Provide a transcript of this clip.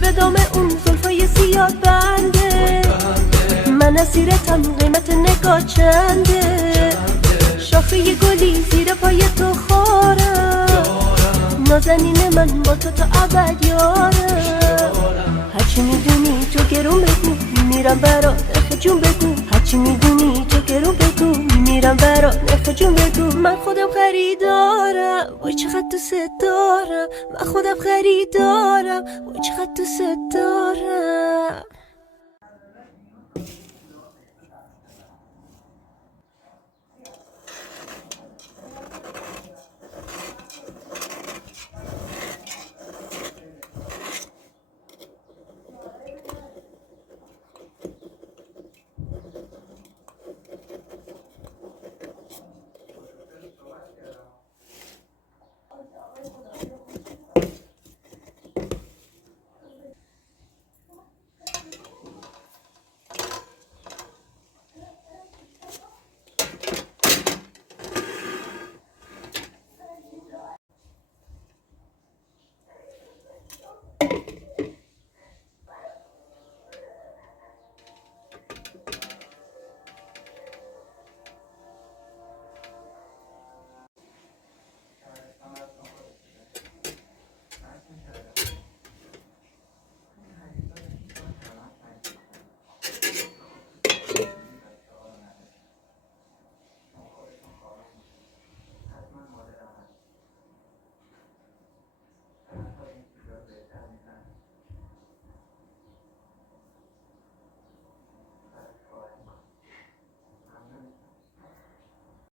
به دام اون زلفای سیاه بنده، من اسیرتم قیمت نگاه چنده. شاخه ی گلی زیر پای تو خارم، نازنین من با تو تا ابد یارم. هرچی میدونی تو گرون بگو میرم برا نرخ جون بگو، هرچی میدونی تو گرون بگو میرم برا نرخ جون بگو. من خودم خریدارم وای چقدر دوست دارم، من خودم خریدارم وای چقدر دوست دارم.